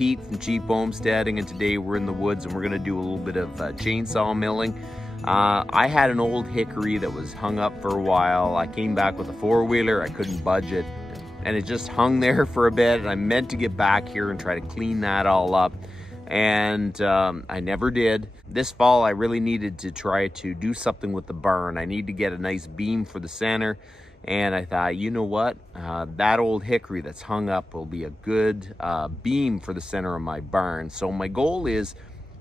Pete from Cheap Homesteading, and today we're in the woods and we're gonna do a little bit of chainsaw milling. I had an old hickory that was hung up for a while. I came back with a four-wheeler, I couldn't budge it, and it just hung there for a bit, and I meant to get back here and try to clean that all up, and I never did. This fall I really needed to try to do something with the barn. I need to get a nice beam for the center, and I thought, you know what, that old hickory that's hung up will be a good beam for the center of my barn. So my goal is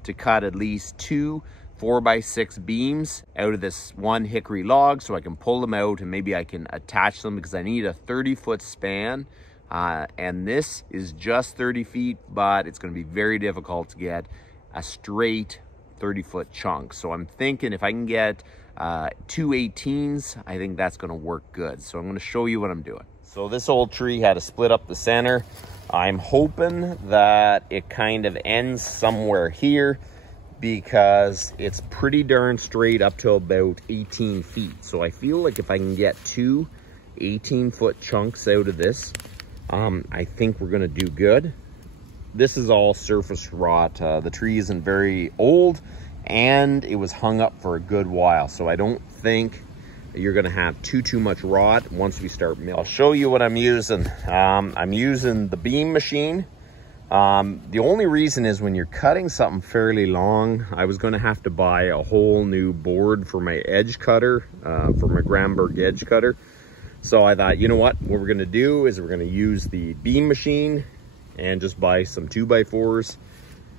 to cut at least 2 4x6 beams out of this one hickory log so I can pull them out and maybe I can attach them, because I need a 30-foot span. And this is just 30 feet, but it's going to be very difficult to get a straight 30-foot chunk. So I'm thinking if I can get 2 18s, I think that's going to work good. So I'm going to show you what I'm doing. So this old tree had to split up the center. I'm hoping that it kind of ends somewhere here, because it's pretty darn straight up to about 18 feet. So I feel like if I can get 2 18-foot chunks out of this, I think we're gonna do good. This is all surface rot. The tree isn't very old and it was hung up for a good while. So I don't think you're gonna have too much rot once we start milling. I'll show you what I'm using. I'm using the beam machine. The only reason is when you're cutting something fairly long, I was going to have to buy a whole new board for my edge cutter, for my Gramberg edge cutter. So I thought, you know what we're going to do is we're going to use the beam machine and just buy some 2x4s,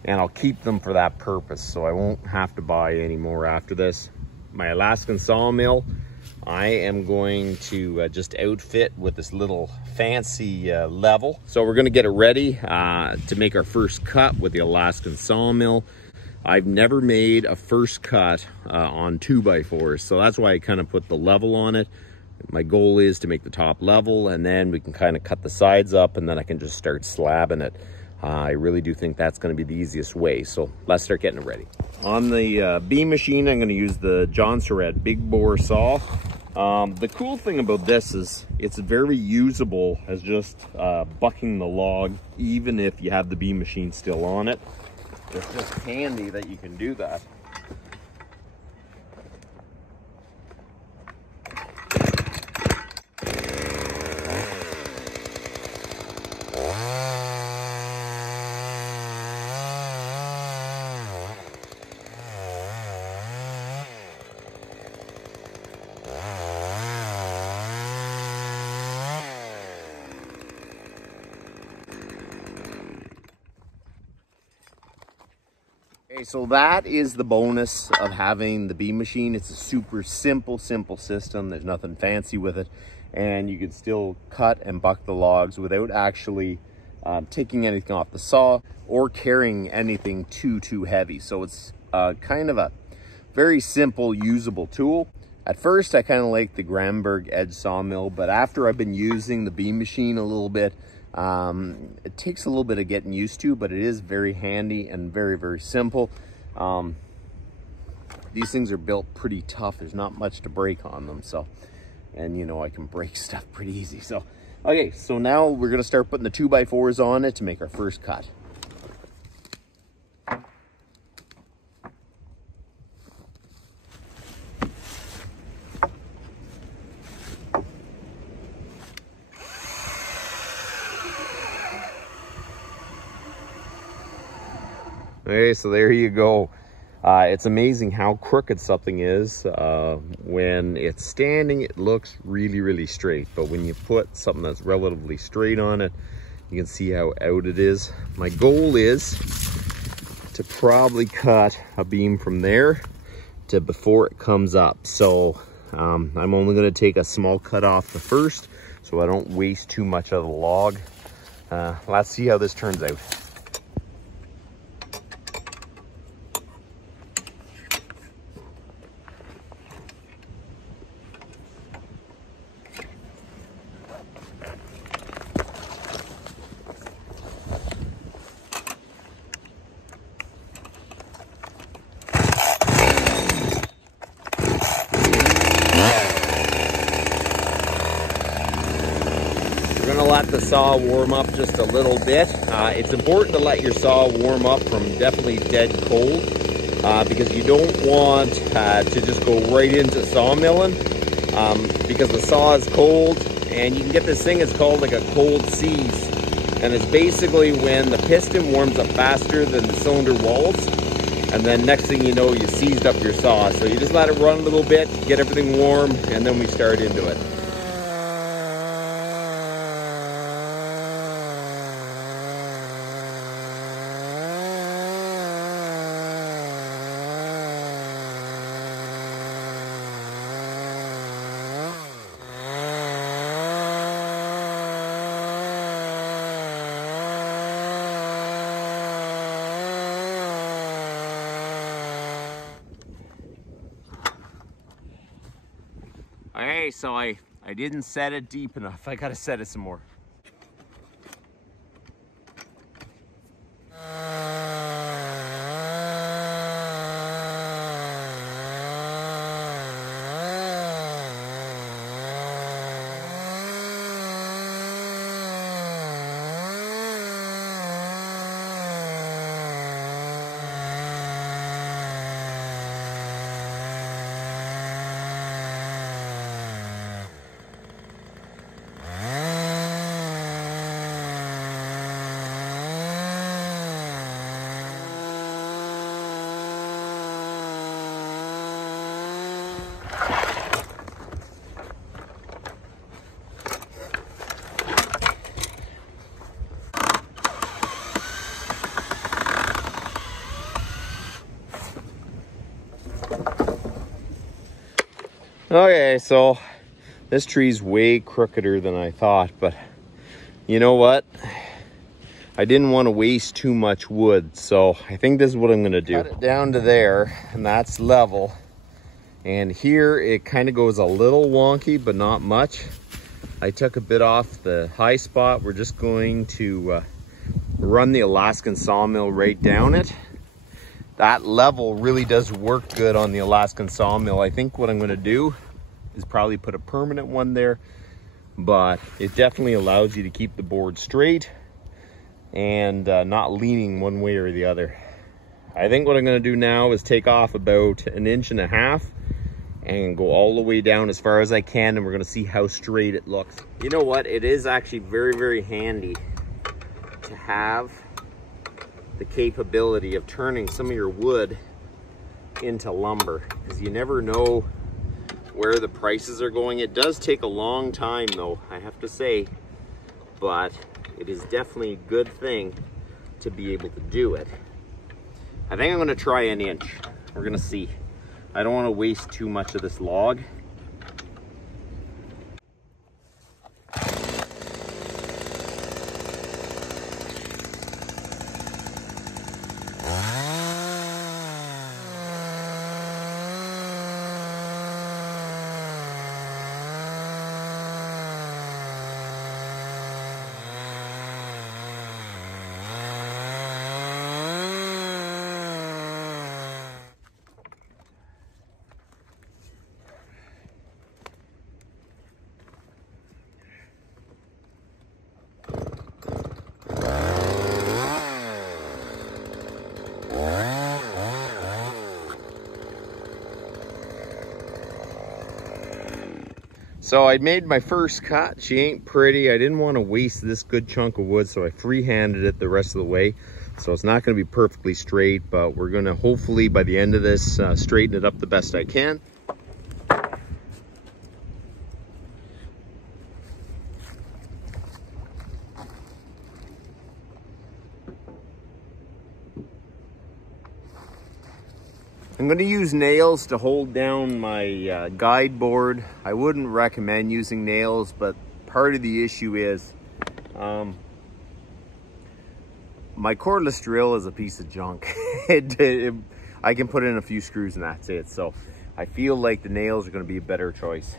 and I'll keep them for that purpose. So I won't have to buy any more after this. My Alaskan Sawmill, I am going to just outfit with this little fancy level. So we're gonna get it ready to make our first cut with the Alaskan Sawmill. I've never made a first cut on 2x4s, so that's why I kind of put the level on it. My goal is to make the top level, and then we can kind of cut the sides up, and then I can just start slabbing it. I really do think that's going to be the easiest way. So let's start getting it ready. On the beam machine, I'm going to use the John Surratt big bore saw. The cool thing about this is it's very usable as just bucking the log, even if you have the beam machine still on it. It's just handy that you can do that. Okay, so that is the bonus of having the beam machine. It's a super simple system. There's nothing fancy with it, and you can still cut and buck the logs without actually taking anything off the saw or carrying anything too heavy. So it's kind of a very simple, usable tool. At first, I kind of like the Gramberg edge sawmill, but after I've been using the beam machine a little bit, it takes a little bit of getting used to, but it is very handy and very simple. These things are built pretty tough. There's not much to break on them. So, and you know, I can break stuff pretty easy. So, okay, so now we're going to start putting the 2x4s on it to make our first cut. Okay, so there you go. It's amazing how crooked something is. When it's standing, it looks really straight, but when you put something that's relatively straight on it, you can see how out it is. My goal is to probably cut a beam from there to before it comes up. So I'm only going to take a small cut off the first, so I don't waste too much of the log. Let's see how this turns out. Let the the saw warm up just a little bit. It's important to let your saw warm up from definitely dead cold because you don't want to just go right into sawmilling because the saw is cold, and you can get this thing, it's called like a cold seize. And it's basically when the piston warms up faster than the cylinder walls, and then next thing you know, you seized up your saw. So you just let it run a little bit, get everything warm, and then we start into it. Okay, so I didn't set it deep enough. I gotta set it some more. Okay, so this tree's way crookeder than I thought, but you know what? I didn't want to waste too much wood, so I think this is what I'm gonna do. Cut it down to there, and that's level. And here it kind of goes a little wonky, but not much. I took a bit off the high spot. We're just going to run the Alaskan Sawmill right down it. That level really does work good on the Alaskan Sawmill. I think what I'm gonna do is probably put a permanent one there, but it definitely allows you to keep the board straight and not leaning one way or the other. I think what I'm gonna do now is take off about 1.5 inches and go all the way down as far as I can, and we're gonna see how straight it looks. You know what? It is actually very, very handy to have the capability of turning some of your wood into lumber, because you never know where the prices are going. It does take a long time though, I have to say, but it is definitely a good thing to be able to do it. I think I'm gonna try 1 inch. We're gonna see. I don't want to waste too much of this log. So I made my first cut. She ain't pretty. I didn't want to waste this good chunk of wood, so I freehanded it the rest of the way. So it's not going to be perfectly straight, but we're going to hopefully by the end of this straighten it up the best I can. I'm going to use nails to hold down my guide board. I wouldn't recommend using nails, but part of the issue is my cordless drill is a piece of junk. I can put in a few screws and that's it. So I feel like the nails are going to be a better choice.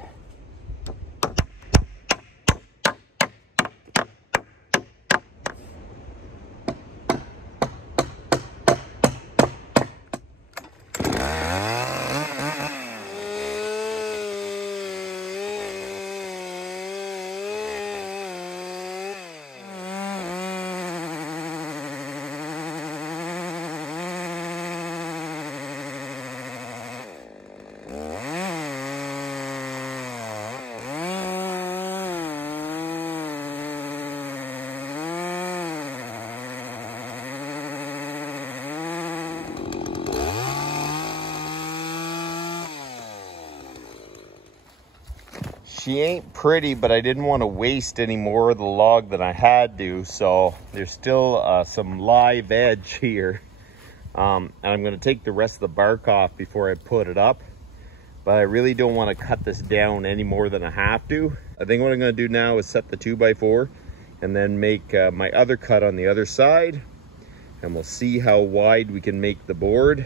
She ain't pretty, but I didn't want to waste any more of the log than I had to, so there's still some live edge here. And I'm going to take the rest of the bark off before I put it up, but I really don't want to cut this down any more than I have to. I think what I'm going to do now is set the 2x4 and then make my other cut on the other side, and we'll see how wide we can make the board.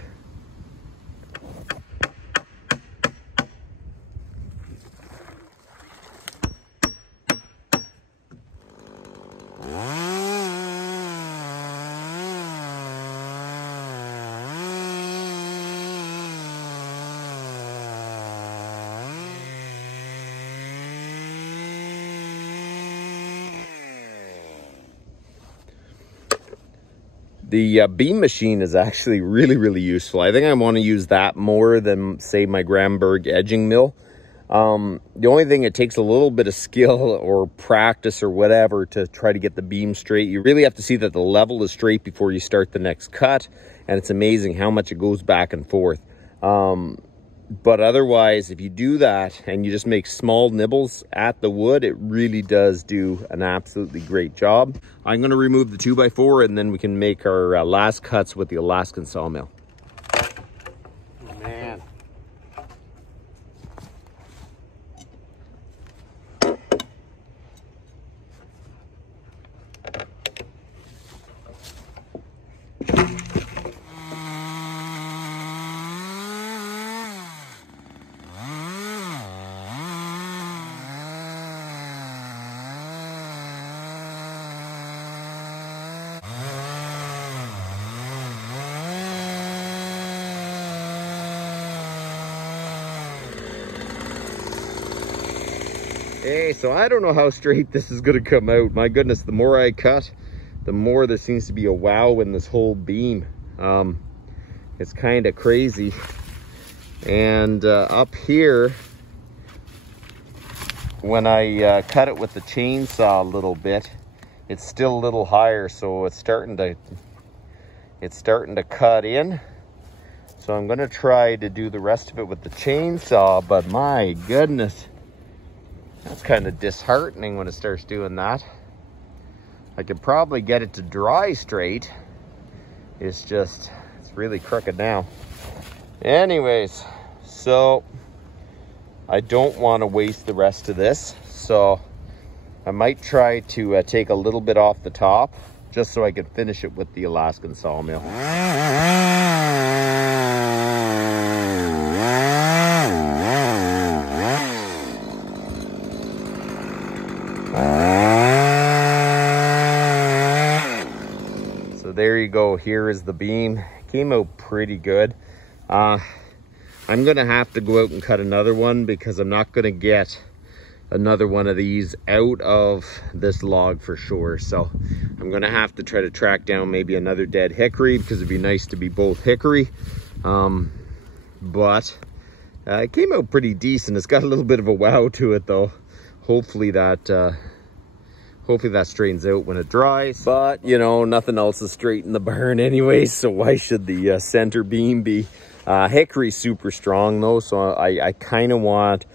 The beam machine is actually really useful. I think I want to use that more than, say, my Gramberg edging mill. The only thing, it takes a little bit of skill or practice or whatever to try to get the beam straight. You really have to see that the level is straight before you start the next cut, and it's amazing how much it goes back and forth. But otherwise, if you do that and you just make small nibbles at the wood, it really does do an absolutely great job. I'm going to remove the 2x4 and then we can make our last cuts with the Alaskan Sawmill. Man. Hey, so I don't know how straight this is going to come out. My goodness, the more I cut, the more there seems to be a wow in this whole beam. It's kind of crazy. And up here, when I cut it with the chainsaw a little bit, it's still a little higher, so it's starting to cut in. So I'm going to try to do the rest of it with the chainsaw, but my goodness, that's kind of disheartening when it starts doing that. I could probably get it to dry straight. It's really crooked now. Anyways, so I don't want to waste the rest of this. So I might try to take a little bit off the top just so I can finish it with the Alaskan Sawmill. So there you go. Here is the beam. Came out pretty good. I'm gonna have to go out and cut another one because I'm not gonna get another one of these out of this log for sure. So I'm gonna have to try to track down maybe another dead hickory because it'd be nice to be both hickory. But it came out pretty decent. It's got a little bit of a wow to it though. Hopefully that straightens out when it dries. But you know, nothing else is straight in the barn anyway, so why should the center beam be? Hickory's super strong though, so I kind of want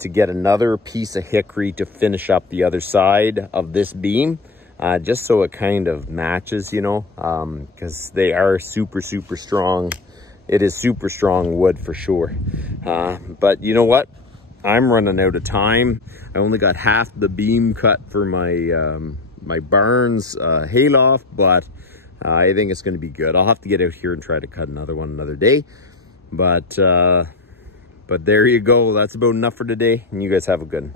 to get another piece of hickory to finish up the other side of this beam, just so it kind of matches, you know, because they are super strong. It is super strong wood for sure. But you know what? I'm running out of time. I only got half the beam cut for my my barn's hayloft, but I think it's going to be good. I'll have to get out here and try to cut another one another day. But there you go. That's about enough for today, and you guys have a good one.